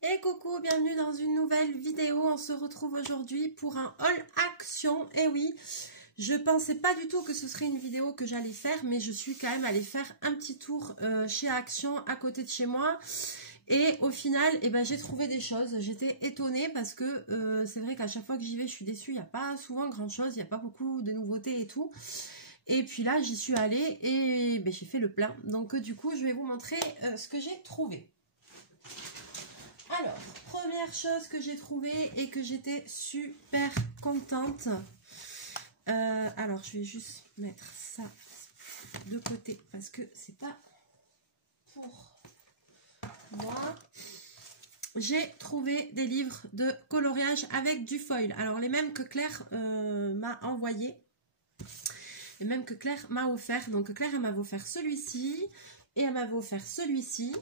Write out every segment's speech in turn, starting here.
Et coucou, bienvenue dans une nouvelle vidéo. On se retrouve aujourd'hui pour un haul action. Et oui, je pensais pas du tout que ce serait une vidéo que j'allais faire, mais je suis quand même allée faire un petit tour chez Action à côté de chez moi. Et au final, j'ai trouvé des choses. J'étais étonnée parce que c'est vrai qu'à chaque fois que j'y vais, je suis déçue. Il n'y a pas souvent grand chose, il n'y a pas beaucoup de nouveautés et tout. Et puis là, j'y suis allée et j'ai fait le plein. Donc du coup, je vais vous montrer ce que j'ai trouvé. Alors, première chose que j'ai trouvée et que j'étais super contente. Alors, je vais juste mettre ça de côté parce que c'est pas pour moi. J'ai trouvé des livres de coloriage avec du foil. Alors, les mêmes que Claire m'a envoyé. Les mêmes que Claire m'a offert. Donc, Claire, elle m'avait offert celui-ci et elle m'avait offert celui-ci.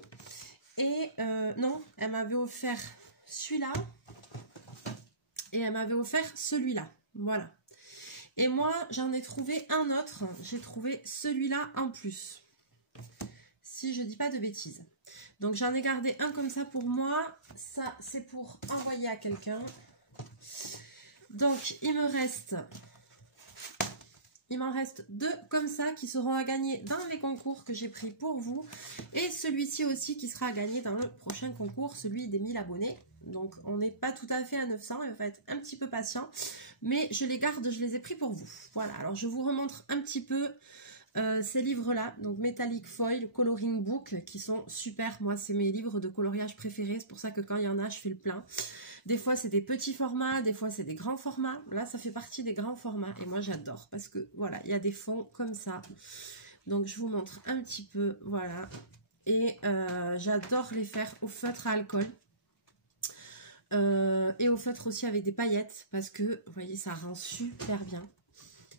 Et non, elle m'avait offert celui-là et elle m'avait offert celui-là. Voilà. Et moi, j'en ai trouvé un autre. J'ai trouvé celui-là en plus. Si je dis pas de bêtises. Donc, j'en ai gardé un comme ça pour moi. Ça, c'est pour envoyer à quelqu'un. Donc, il m'en reste deux comme ça qui seront à gagner dans les concours que j'ai pris pour vous. Et celui-ci aussi qui sera à gagner dans le prochain concours, celui des 1000 abonnés. Donc on n'est pas tout à fait à 900, il va être un petit peu patient. Mais je les garde, je les ai pris pour vous. Voilà, alors je vous remontre un petit peu ces livres-là. Donc Metallic Foil, Coloring Book, qui sont super. Moi, c'est mes livres de coloriage préférés. C'est pour ça que quand il y en a, je fais le plein. Des fois, c'est des petits formats, des fois, c'est des grands formats. Là, ça fait partie des grands formats. Et moi, j'adore parce que, voilà, il y a des fonds comme ça. Donc, je vous montre un petit peu, voilà. Et j'adore les faire au feutre à alcool. Et au feutre aussi avec des paillettes. Parce que, vous voyez, ça rend super bien.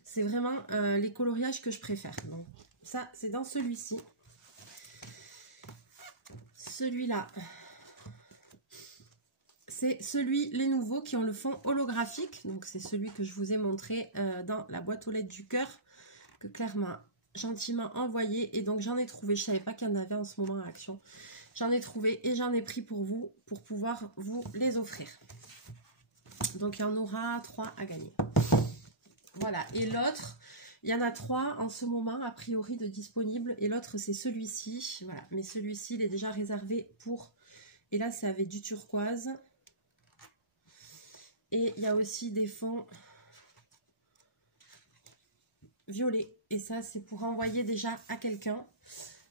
C'est vraiment les coloriages que je préfère. Donc, ça, c'est dans celui-ci. Celui-là. C'est celui, les nouveaux qui ont le fond holographique. Donc, c'est celui que je vous ai montré dans la boîte aux lettres du cœur que Claire m'a gentiment envoyé. Et donc, j'en ai trouvé. Je ne savais pas qu'il y en avait en ce moment à Action. J'en ai trouvé et j'en ai pris pour vous pour pouvoir vous les offrir. Donc, il y en aura 3 à gagner. Voilà. Et l'autre, il y en a 3 en ce moment, a priori, de disponibles. Et l'autre, c'est celui-ci. Voilà. Mais celui-ci, il est déjà réservé pour... Et là, c'est avec du turquoise. Et il y a aussi des fonds violets. Et ça, c'est pour envoyer déjà à quelqu'un.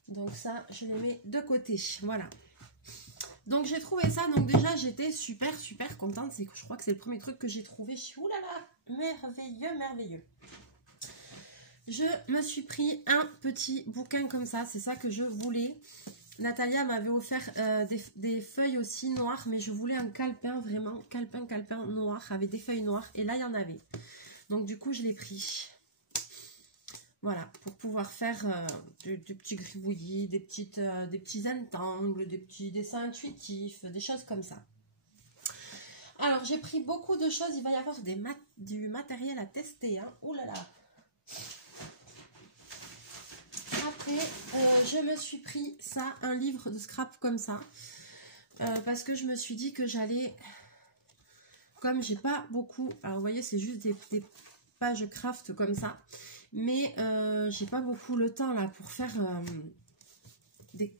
Donc ça, je les mets de côté. Voilà. Donc j'ai trouvé ça. Donc déjà, j'étais super contente. Je crois que c'est le premier truc que j'ai trouvé. Je suis oulala, merveilleux. Je me suis pris un petit bouquin comme ça. C'est ça que je voulais. Natalia m'avait offert des feuilles aussi noires, mais je voulais un calepin, vraiment, calepin noir, avec des feuilles noires, et là, il y en avait. Donc, du coup, je l'ai pris. Voilà, pour pouvoir faire des petits gribouillis, des petits entangles, des petits dessins intuitifs, des choses comme ça. Alors, j'ai pris beaucoup de choses, il va y avoir du matériel à tester, hein. Ouh là là. Après, je me suis pris ça, un livre de scrap comme ça, parce que je me suis dit que j'allais, comme j'ai pas beaucoup, alors vous voyez c'est juste des pages craft comme ça, mais j'ai pas beaucoup le temps là pour faire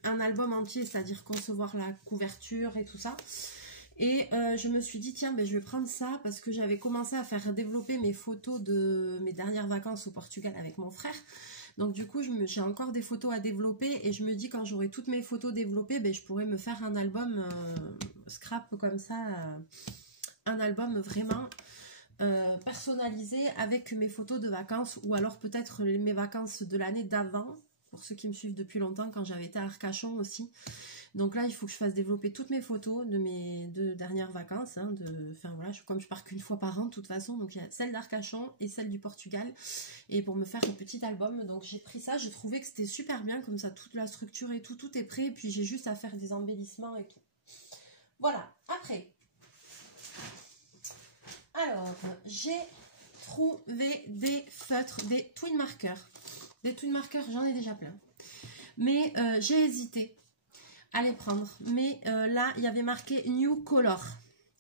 un album entier, c'est-à-dire concevoir la couverture et tout ça. Et je me suis dit tiens, je vais prendre ça parce que j'avais commencé à faire développer mes photos de mes dernières vacances au Portugal avec mon frère. Donc du coup, j'ai encore des photos à développer et je me dis quand j'aurai toutes mes photos développées, je pourrais me faire un album scrap comme ça, un album vraiment personnalisé avec mes photos de vacances ou alors peut-être mes vacances de l'année d'avant, pour ceux qui me suivent depuis longtemps quand j'avais été à Arcachon aussi. Donc là, il faut que je fasse développer toutes mes photos de mes 2 dernières vacances. Hein, enfin voilà, comme je pars qu'une fois par an de toute façon. Donc il y a celle d'Arcachon et celle du Portugal. Et pour me faire un petit album, donc j'ai pris ça. J'ai trouvé que c'était super bien comme ça, toute la structure et tout est prêt. Et puis j'ai juste à faire des embellissements et tout. Voilà, après. Alors, j'ai trouvé des feutres, des twin markers. Des twin markers, j'en ai déjà plein. Mais j'ai hésité. à les prendre. Mais là, il y avait marqué New Color.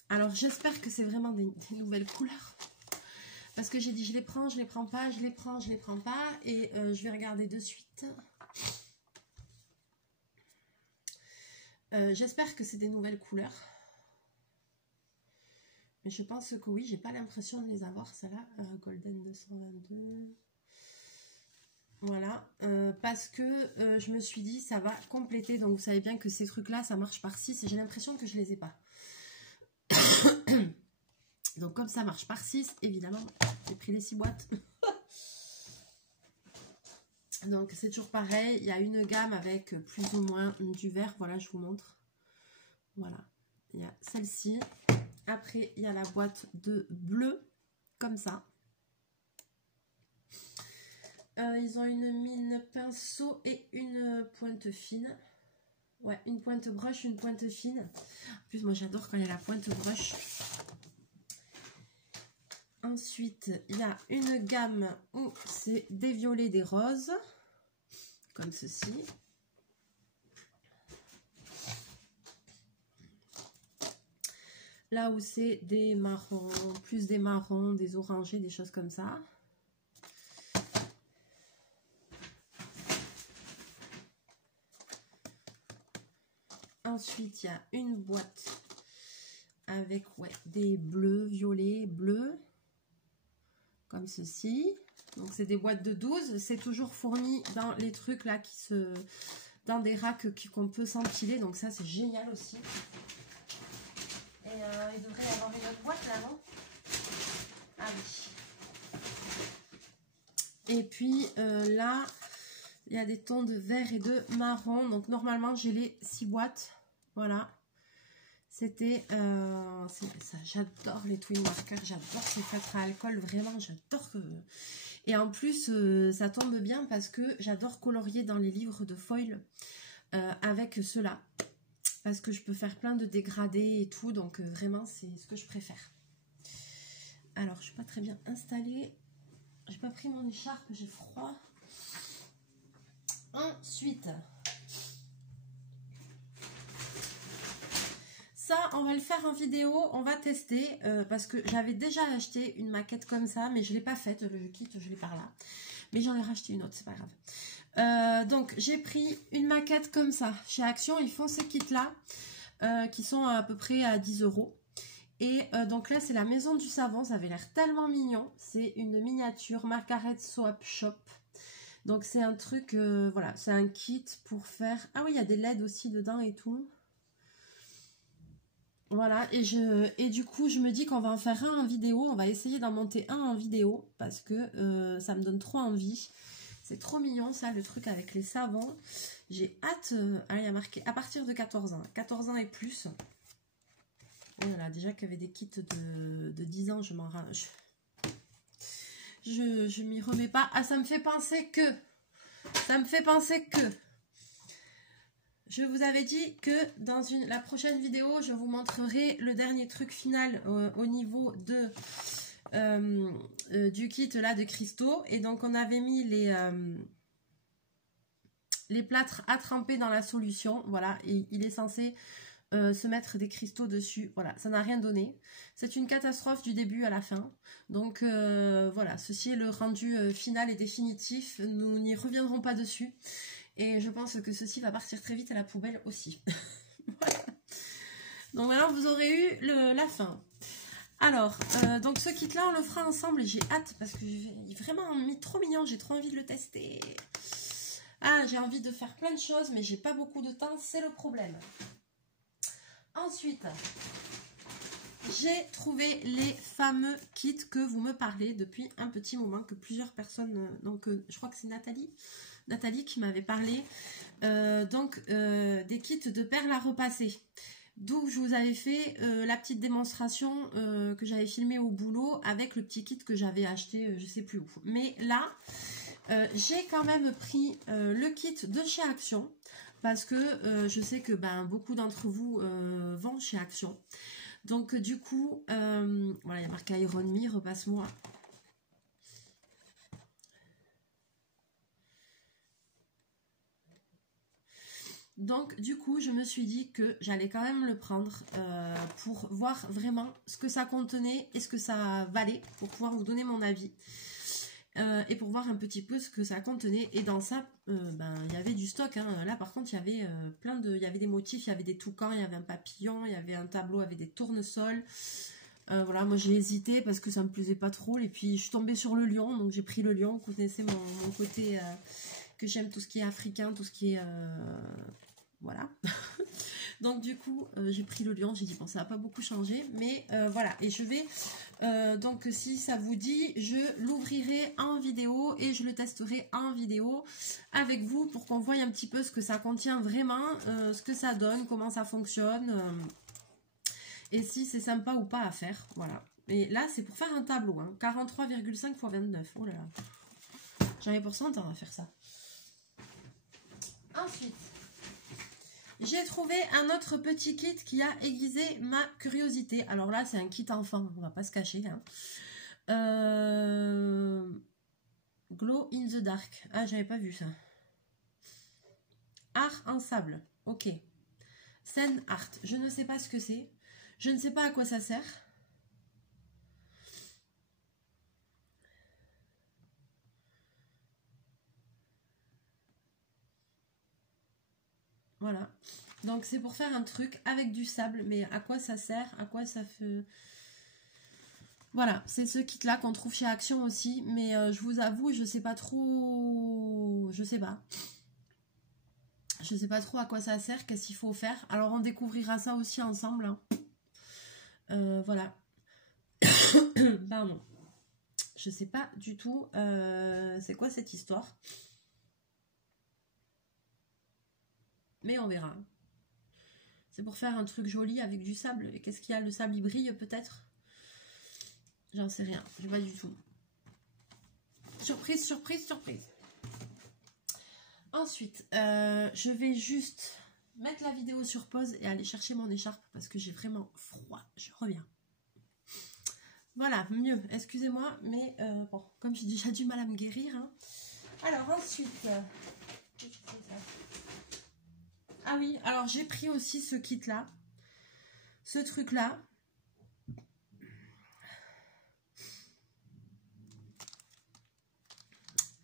Alors, j'espère que c'est vraiment des nouvelles couleurs. Parce que j'ai dit, je les prends, je les prends pas, je les prends, je les prends pas. Et je vais regarder de suite. J'espère que c'est des nouvelles couleurs. Mais je pense que oui, j'ai pas l'impression de les avoir. Celle-là, Golden 222. Voilà, parce que je me suis dit ça va compléter, donc vous savez bien que ces trucs là ça marche par 6 et j'ai l'impression que je les ai pas. Donc comme ça marche par 6, évidemment j'ai pris les 6 boîtes. Donc c'est toujours pareil, il y a une gamme avec plus ou moins du vert, voilà je vous montre. Voilà, il y a celle-ci, après il y a la boîte de bleu, comme ça. Ils ont une mine pinceau et une pointe fine. Ouais, une pointe brush, une pointe fine. En plus, moi, j'adore quand il y a la pointe brush. Ensuite, il y a une gamme où c'est des violets, des roses. Comme ceci. Là où c'est des marrons, plus des marrons, des orangés, des choses comme ça. Ensuite, il y a une boîte avec des bleus, violets, bleus, comme ceci. Donc, c'est des boîtes de 12. C'est toujours fourni dans les trucs là dans des racks qu'on peut s'empiler. Donc, ça, c'est génial aussi. Et il devrait y avoir une autre boîte là, non? Ah oui. Et puis là, il y a des tons de vert et de marron. Donc, normalement, j'ai les 6 boîtes. Voilà, c'était ça. J'adore les twin markers, j'adore ces feutres à alcool, vraiment j'adore. Et en plus ça tombe bien parce que j'adore colorier dans les livres de foil avec ceux-là, parce que je peux faire plein de dégradés et tout, donc vraiment c'est ce que je préfère. Alors je suis pas très bien installée, j'ai pas pris mon écharpe, j'ai froid. Ensuite, ça, on va le faire en vidéo, on va tester, parce que j'avais déjà acheté une maquette comme ça, mais je ne l'ai pas faite, le kit, je l'ai par là. Mais j'en ai racheté une autre, c'est pas grave. Donc, j'ai pris une maquette comme ça. Chez Action, ils font ces kits-là, qui sont à peu près à 10 €. Et donc là, c'est la maison du savon, ça avait l'air tellement mignon. C'est une miniature Margaret Soap Shop. Donc, c'est un truc, voilà, c'est un kit pour faire... Ah oui, il y a des LED aussi dedans et tout. Voilà, et du coup, je me dis qu'on va en faire un en vidéo. On va essayer d'en monter un en vidéo parce que ça me donne trop envie. C'est trop mignon, ça, le truc avec les savons. J'ai hâte... il y a marqué à partir de 14 ans. 14 ans et plus. Voilà, déjà qu'il y avait des kits de 10 ans, je m'en rage. Je m'y remets pas. Ah, ça me fait penser que... Je vous avais dit que dans la prochaine vidéo, je vous montrerai le dernier truc final au niveau du kit là de cristaux. Et donc, on avait mis les plâtres à tremper dans la solution. Voilà, et il est censé se mettre des cristaux dessus. Voilà, ça n'a rien donné. C'est une catastrophe du début à la fin. Donc, voilà, ceci est le rendu final et définitif. Nous n'y reviendrons pas dessus. Et je pense que ceci va partir très vite à la poubelle aussi. Voilà. Donc maintenant, vous aurez eu la fin. Alors, donc ce kit-là, on le fera ensemble et j'ai hâte parce que il est vraiment trop mignon. J'ai trop envie de le tester. Ah, j'ai envie de faire plein de choses, mais j'ai pas beaucoup de temps. C'est le problème. Ensuite, j'ai trouvé les fameux kits que vous me parlez depuis un petit moment, que plusieurs personnes... donc, je crois que c'est Nathalie qui m'avait parlé des kits de perles à repasser, d'où je vous avais fait la petite démonstration que j'avais filmée au boulot avec le petit kit que j'avais acheté je sais plus où. Mais là j'ai quand même pris le kit de chez Action parce que je sais que beaucoup d'entre vous vont chez Action, donc du coup voilà, il y a marqué Iron Me, repasse-moi. Donc du coup je me suis dit que j'allais quand même le prendre pour voir vraiment ce que ça contenait et ce que ça valait, pour pouvoir vous donner mon avis. Et pour voir un petit peu ce que ça contenait. Et dans ça, ben, il y avait du stock. Hein. Là, par contre, il y avait il y avait des motifs, il y avait des toucans, il y avait un papillon, il y avait un tableau avec des tournesols. Voilà, moi j'ai hésité parce que ça me plaisait pas trop. Et puis, je suis tombée sur le lion, donc j'ai pris le lion. Vous connaissez mon côté que j'aime tout ce qui est africain, tout ce qui est... voilà. Donc du coup, j'ai pris le lion, j'ai dit bon ça va pas beaucoup changer, mais voilà, et je vais, donc si ça vous dit, je l'ouvrirai en vidéo et je le testerai en vidéo avec vous pour qu'on voie un petit peu ce que ça contient vraiment, ce que ça donne, comment ça fonctionne, et si c'est sympa ou pas à faire, voilà. Et là c'est pour faire un tableau, hein, 43,5 x 29, oh là là, j'en ai pour 100 ans à faire ça. Ensuite, j'ai trouvé un autre petit kit qui a aiguisé ma curiosité. Alors là, c'est un kit enfant, on va pas se cacher. Hein. Glow in the dark. Ah, j'avais pas vu ça. Art en sable. Ok. Scène art. Je ne sais pas ce que c'est. Je ne sais pas à quoi ça sert. Voilà. Donc c'est pour faire un truc avec du sable, mais à quoi ça sert? À quoi ça fait... Voilà, c'est ce kit-là qu'on trouve chez Action aussi, mais je vous avoue, je sais pas trop... Je sais pas. Je sais pas trop à quoi ça sert, qu'est-ce qu'il faut faire. Alors on découvrira ça aussi ensemble. Hein. Voilà. Pardon. Je sais pas du tout c'est quoi cette histoire. Mais on verra. C'est pour faire un truc joli avec du sable. Et qu'est-ce qu'il y a? Le sable, il brille peut-être? J'en sais rien. Je sais pas du tout. Surprise, surprise, surprise. Ensuite, je vais juste mettre la vidéo sur pause et aller chercher mon écharpe parce que j'ai vraiment froid. Je reviens. Voilà, mieux. Excusez-moi, mais bon, comme j'ai déjà du mal à me guérir. Hein. Alors ensuite... Ah oui, alors j'ai pris aussi ce kit-là. Ce truc-là.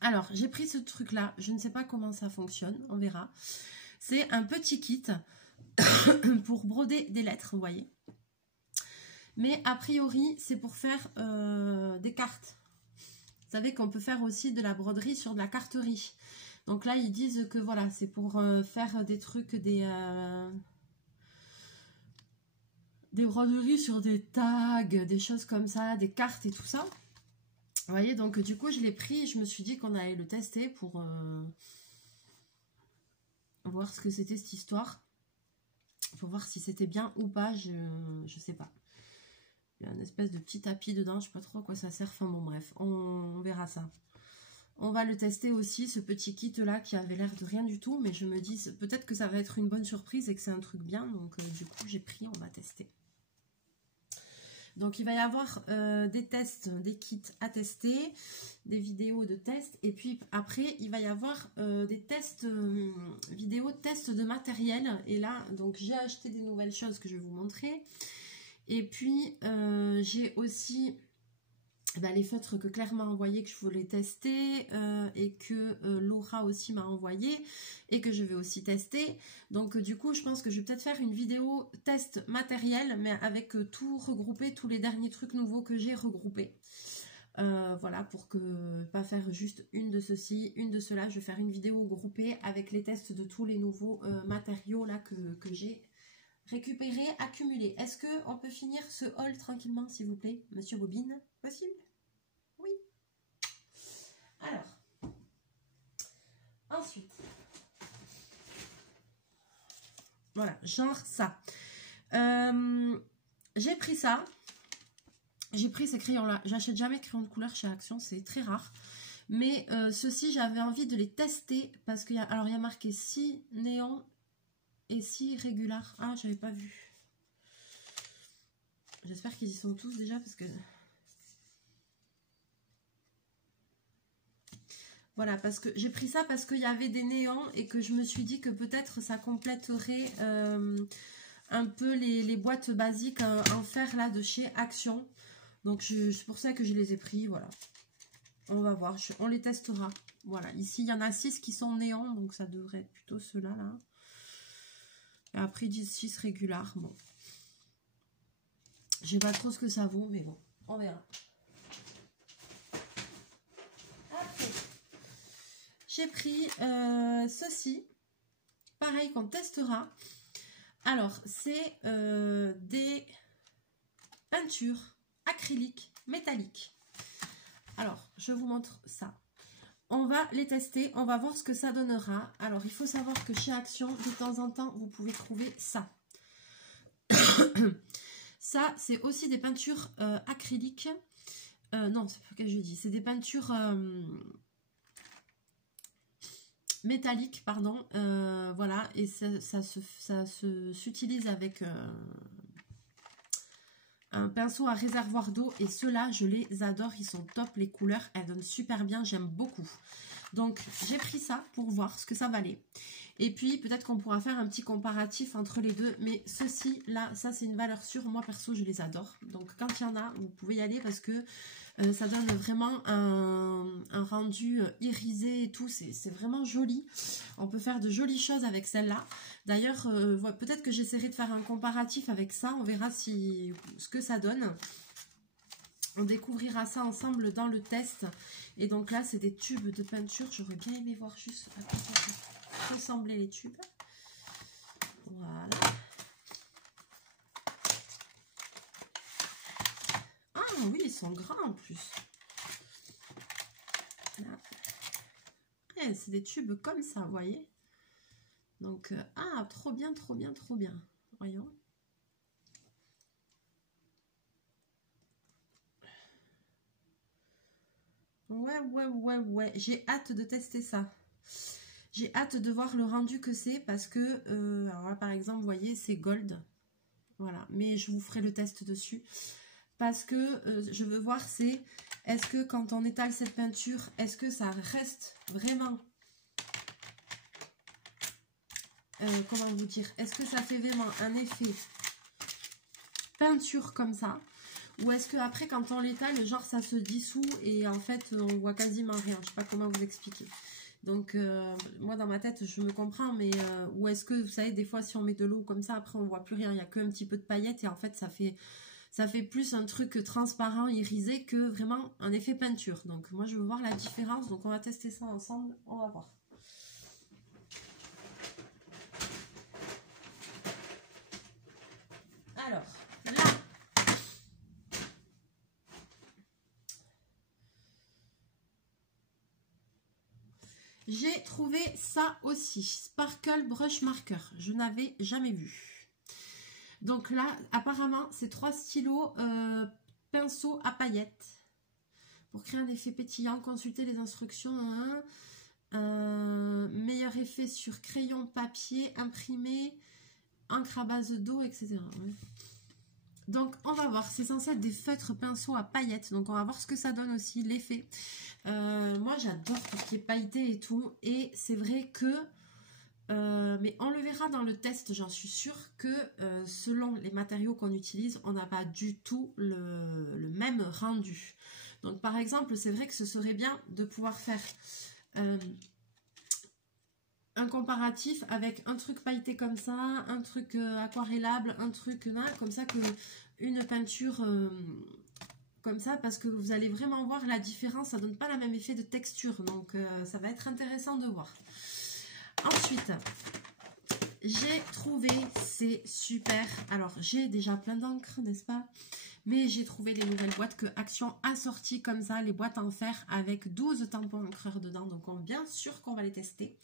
Alors, j'ai pris ce truc-là. Je ne sais pas comment ça fonctionne. On verra. C'est un petit kit pour broder des lettres, vous voyez. Mais a priori, c'est pour faire des cartes. Vous savez qu'on peut faire aussi de la broderie sur de la carterie. Donc là, ils disent que voilà, c'est pour faire des trucs, des broderies sur des tags, des choses comme ça, des cartes et tout ça. Vous voyez, donc du coup, je l'ai pris et je me suis dit qu'on allait le tester pour voir ce que c'était cette histoire. Pour voir si c'était bien ou pas, je sais pas. Il y a une espèce de petit tapis dedans, je sais pas trop à quoi ça sert. Enfin bon, bref, on verra ça. On va le tester aussi, ce petit kit là qui avait l'air de rien du tout, mais je me dis peut-être que ça va être une bonne surprise et que c'est un truc bien, donc du coup j'ai pris, on va tester. Donc il va y avoir des tests, des kits à tester, des vidéos de tests, et puis après il va y avoir des tests vidéo, tests de matériel, et là donc j'ai acheté des nouvelles choses que je vais vous montrer, et puis j'ai aussi les feutres que Claire m'a envoyé, que je voulais tester et que Laura aussi m'a envoyé et que je vais aussi tester. Donc du coup je pense que je vais peut-être faire une vidéo test matériel, mais avec tout regroupé, tous les derniers trucs nouveaux que j'ai regroupés. Voilà, pour que pas faire juste une de ceci, une de cela. Je vais faire une vidéo groupée avec les tests de tous les nouveaux matériaux là que j'ai récupérés, accumulés. Est-ce qu'on peut finir ce haul tranquillement s'il vous plaît, Monsieur Bobine? Possible? Oui. Alors, ensuite, voilà, genre ça. J'ai pris ça. J'ai pris ces crayons-là. J'achète jamais de crayons de couleur chez Action, c'est très rare. Mais ceux-ci, j'avais envie de les tester parce qu'il y a marqué 6 néons et 6 régular. Ah, j'avais pas vu. J'espère qu'ils y sont tous déjà parce que... Voilà, parce que j'ai pris ça parce qu'il y avait des néons et que je me suis dit que peut-être ça compléterait un peu les boîtes basiques en fer là de chez Action. Donc c'est pour ça que je les ai pris, voilà. On va voir, on les testera. Voilà, ici il y en a 6 qui sont néons, donc ça devrait être plutôt ceux-là là. Et après 6 régulars, bon. Je sais pas trop ce que ça vaut, mais bon, on verra. Après, j'ai pris ceci, pareil qu'on testera. Alors, c'est des peintures acryliques métalliques. Alors, je vous montre ça. On va les tester, on va voir ce que ça donnera. Alors, il faut savoir que chez Action, de temps en temps, vous pouvez trouver ça. Ça, c'est aussi des peintures acryliques. Non, c'est pas ce que je dis. C'est des peintures métalliques, pardon. Voilà, et ça s'utilise avec un pinceau à réservoir d'eau. Et ceux-là, je les adore. Ils sont top, les couleurs. Elles donnent super bien, j'aime beaucoup. Donc, j'ai pris ça pour voir ce que ça valait. Et puis, peut-être qu'on pourra faire un petit comparatif entre les deux. Mais ceci, là, ça, c'est une valeur sûre. Moi, perso, je les adore. Donc, quand il y en a, vous pouvez y aller parce que ça donne vraiment un rendu irisé et tout. C'est vraiment joli. On peut faire de jolies choses avec celle-là. D'ailleurs, peut-être que j'essaierai de faire un comparatif avec ça. On verra ce que ça donne. On découvrira ça ensemble dans le test. Et donc là, c'est des tubes de peinture. J'aurais bien aimé voir juste à quoi ça ressemblait les tubes. Voilà. Ah oui, ils sont grands en plus. C'est des tubes comme ça, vous voyez. Donc, ah, trop bien, trop bien, trop bien. Voyons. Ouais. J'ai hâte de tester ça. J'ai hâte de voir le rendu que c'est parce que, alors là, par exemple, vous voyez, c'est gold. Voilà, mais je vous ferai le test dessus. Parce que je veux voir, est-ce que quand on étale cette peinture, est-ce que ça reste vraiment... comment vous dire? Est-ce que ça fait vraiment un effet peinture comme ça? Ou est-ce que après quand on l'étale, genre ça se dissout et en fait on voit quasiment rien? Je sais pas comment vous expliquer. Donc moi dans ma tête je me comprends, mais ou est-ce que vous savez des fois si on met de l'eau comme ça après on voit plus rien, il n'y a qu'un petit peu de paillettes et en fait ça fait plus un truc transparent, irisé que vraiment un effet peinture. Donc moi je veux voir la différence, donc on va tester ça ensemble, on va voir. Alors là, j'ai trouvé ça aussi, Sparkle Brush Marker. Je n'avais jamais vu. Donc là, apparemment, c'est 3 stylos pinceau à paillettes. Pour créer un effet pétillant, consultez les instructions. Meilleur effet sur crayon, papier, imprimé, encre à base d'eau, etc. Donc on va voir, c'est censé être des feutres pinceaux à paillettes. Donc on va voir ce que ça donne aussi, l'effet. Moi j'adore tout ce qui est pailleté et tout. Et c'est vrai que, mais on le verra dans le test, j'en suis sûre, que selon les matériaux qu'on utilise, on n'a pas du tout le même rendu. Donc par exemple, c'est vrai que ce serait bien de pouvoir faire un comparatif avec un truc pailleté comme ça, un truc aquarellable, un truc là, comme ça, que une peinture comme ça, parce que vous allez vraiment voir la différence, ça donne pas le même effet de texture, donc ça va être intéressant de voir. Ensuite, j'ai trouvé, c'est super, alors j'ai déjà plein d'encre, n'est-ce pas? Mais j'ai trouvé les nouvelles boîtes que Action a sorties comme ça, les boîtes en fer avec 12 tampons encreurs dedans, donc bien sûr qu'on va les tester.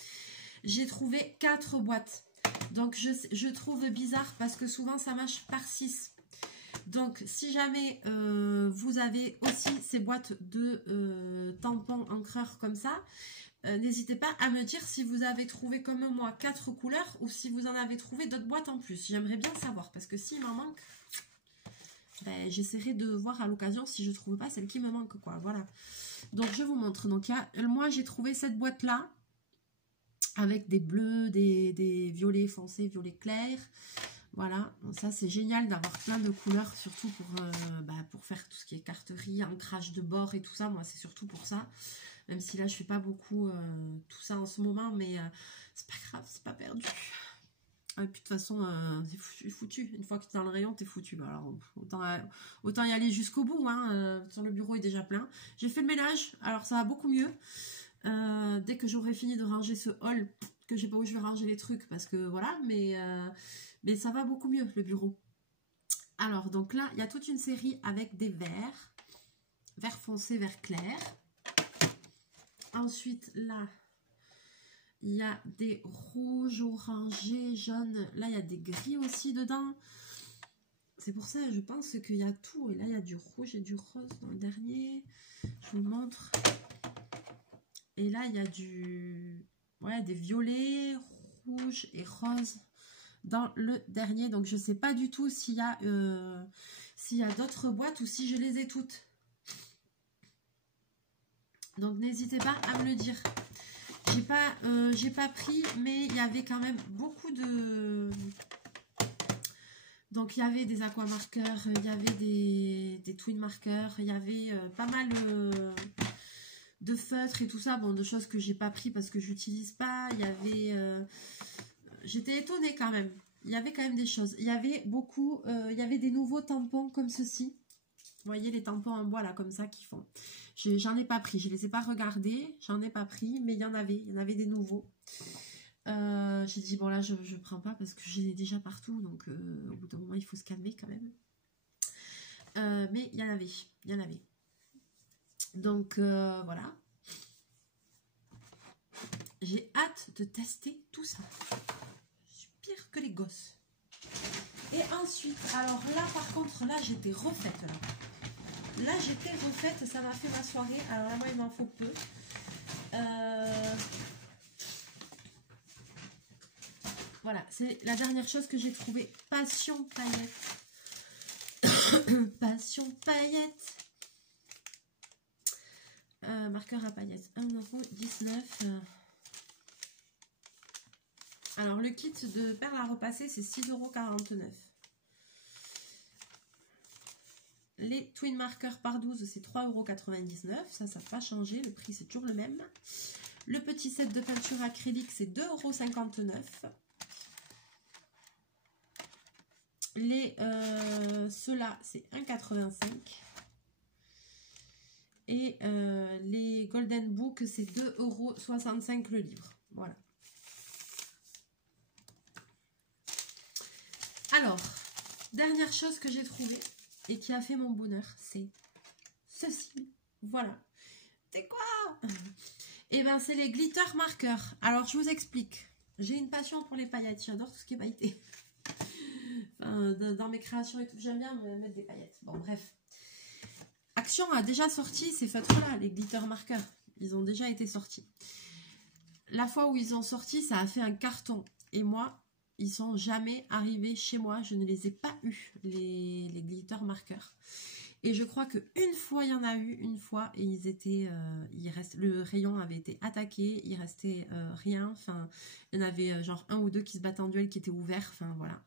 J'ai trouvé 4 boîtes. Donc, je trouve bizarre parce que souvent, ça marche par 6. Donc, si jamais vous avez aussi ces boîtes de tampons encreurs comme ça, n'hésitez pas à me dire si vous avez trouvé comme moi 4 couleurs ou si vous en avez trouvé d'autres boîtes en plus. J'aimerais bien savoir parce que s'il m'en manque, ben, j'essaierai de voir à l'occasion si je trouve pas celle qui me manque, quoi. Voilà. Donc, je vous montre. Donc, moi, j'ai trouvé cette boîte-là avec des bleus, des violets foncés, violets clairs. Voilà. Donc, ça, c'est génial d'avoir plein de couleurs, surtout pour faire tout ce qui est carterie, ancrage de bord et tout ça. Moi, c'est surtout pour ça. Même si là, je fais pas beaucoup tout ça en ce moment, mais c'est pas grave, c'est pas perdu. Et puis de toute façon, c'est foutu. Une fois que tu es dans le rayon, tu es foutu. Alors, autant y aller jusqu'au bout. Hein. Sur le bureau est déjà plein. J'ai fait le ménage, alors ça va beaucoup mieux. Dès que j'aurai fini de ranger ce hall, que je sais pas où je vais ranger les trucs, parce que voilà, mais ça va beaucoup mieux, le bureau. Alors, donc là, il y a toute une série avec des verts. Vert foncé, vert clair. Ensuite, là... il y a des rouges, orangés, jaunes. Là, il y a des gris aussi dedans. C'est pour ça, je pense qu'il y a tout. Et là, il y a du rouge et du rose dans le dernier. Je vous montre. Et là, il y a des violets, rouges et roses dans le dernier. Donc, je ne sais pas du tout s'il y a d'autres boîtes ou si je les ai toutes. Donc, n'hésitez pas à me le dire. J'ai pas pris, mais il y avait quand même beaucoup de... Donc, il y avait des aquamarqueurs, il y avait des twin marqueurs, il y avait pas mal de feutres et tout ça. Bon, de choses que j'ai pas pris parce que j'utilise pas. Il y avait... j'étais étonnée quand même. Il y avait quand même des choses. Il y avait beaucoup... il y avait des nouveaux tampons comme ceci. Vous voyez les tampons en bois là comme ça qui font. J'en ai pas pris, je les ai pas regardés, j'en ai pas pris, mais il y en avait des nouveaux. J'ai dit bon là je prends pas parce que j'ai déjà partout, donc au bout d'un moment il faut se calmer quand même. Mais il y en avait. Donc voilà. J'ai hâte de tester tout ça. Je suis pire que les gosses. Et ensuite, alors là par contre, là j'étais refaite là. Là, j'étais refaite, ça m'a fait ma soirée. Alors là, moi, il m'en faut peu. Voilà, c'est la dernière chose que j'ai trouvée. Passion paillettes. Passion paillettes. Marqueur à paillettes. 1,19 €. Alors, le kit de perles à repasser, c'est 6,49 €. Les twin marqueurs par 12, c'est 3,99 €. Ça n'a pas changé. Le prix, c'est toujours le même. Le petit set de peinture acrylique, c'est 2,59 €. Ceux-là, c'est 1,85 €. Et les Golden Book, c'est 2,65 € le livre. Voilà. Alors, dernière chose que j'ai trouvée et qui a fait mon bonheur, c'est ceci. Voilà. C'est quoi? Et bien, c'est les glitter marqueurs. Alors, je vous explique. J'ai une passion pour les paillettes. J'adore tout ce qui est pailleté. Enfin, dans mes créations et tout, j'aime bien me mettre des paillettes. Bon, bref. Action a déjà sorti ces feutres-là, les glitter marqueurs. Ils ont déjà été sortis. La fois où ils ont sorti, ça a fait un carton. Et moi, ils sont jamais arrivés chez moi. Je ne les ai pas eus, les glitter marqueurs. Et je crois qu'une fois, il y en a eu, une fois, et le rayon avait été attaqué, il restait rien. Enfin, il y en avait genre un ou deux qui se battaient en duel, qui étaient ouverts. Enfin, voilà.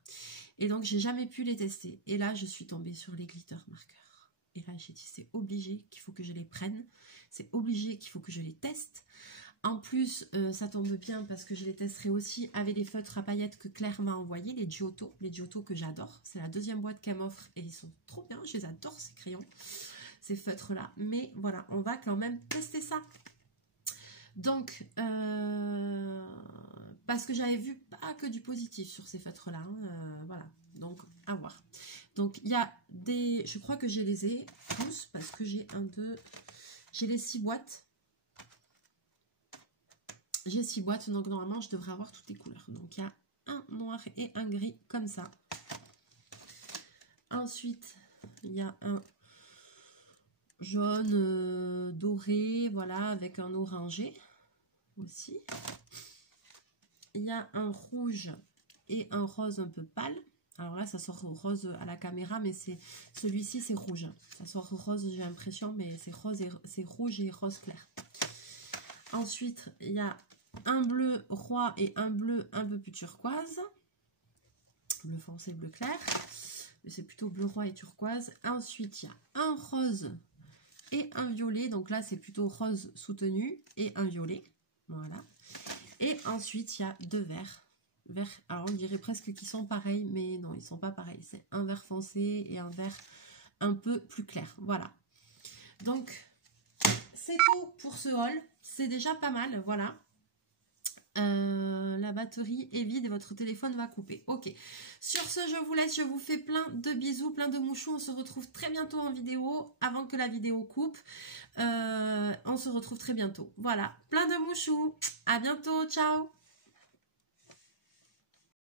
Et donc, j'ai jamais pu les tester. Et là, je suis tombée sur les glitter marqueurs. Et là, j'ai dit, c'est obligé qu'il faut que je les prenne. C'est obligé qu'il faut que je les teste. En plus, ça tombe bien parce que je les testerai aussi avec les feutres à paillettes que Claire m'a envoyés, les Giotto que j'adore. C'est la deuxième boîte qu'elle m'offre et ils sont trop bien. Je les adore, ces crayons, ces feutres-là. Mais voilà, on va quand même tester ça. Donc, parce que j'avais vu pas que du positif sur ces feutres-là. Hein, voilà, donc à voir. Donc, il y a des... Je crois que je les ai tous parce que j'ai j'ai les 6 boîtes. J'ai 6 boîtes, donc normalement, je devrais avoir toutes les couleurs. Donc, il y a un noir et un gris, comme ça. Ensuite, il y a un jaune doré, voilà, avec un orangé aussi. Il y a un rouge et un rose un peu pâle. Alors là, ça sort rose à la caméra, mais celui-ci, c'est rouge. Ça sort rose, j'ai l'impression, mais c'est rouge et rose clair. Ensuite, il y a un bleu roi et un bleu un peu plus turquoise. Bleu foncé, bleu clair. C'est plutôt bleu roi et turquoise. Ensuite, il y a un rose et un violet. Donc là, c'est plutôt rose soutenu et un violet. Voilà. Et ensuite, il y a deux verts. Alors, on dirait presque qu'ils sont pareils, mais non, ils ne sont pas pareils. C'est un vert foncé et un vert un peu plus clair. Voilà. Donc, c'est tout pour ce haul. C'est déjà pas mal, voilà. La batterie est vide et votre téléphone va couper. Ok. Sur ce, je vous laisse. Je vous fais plein de bisous, plein de mouchous. On se retrouve très bientôt en vidéo, avant que la vidéo coupe. On se retrouve très bientôt. Voilà. Plein de mouchous. À bientôt. Ciao.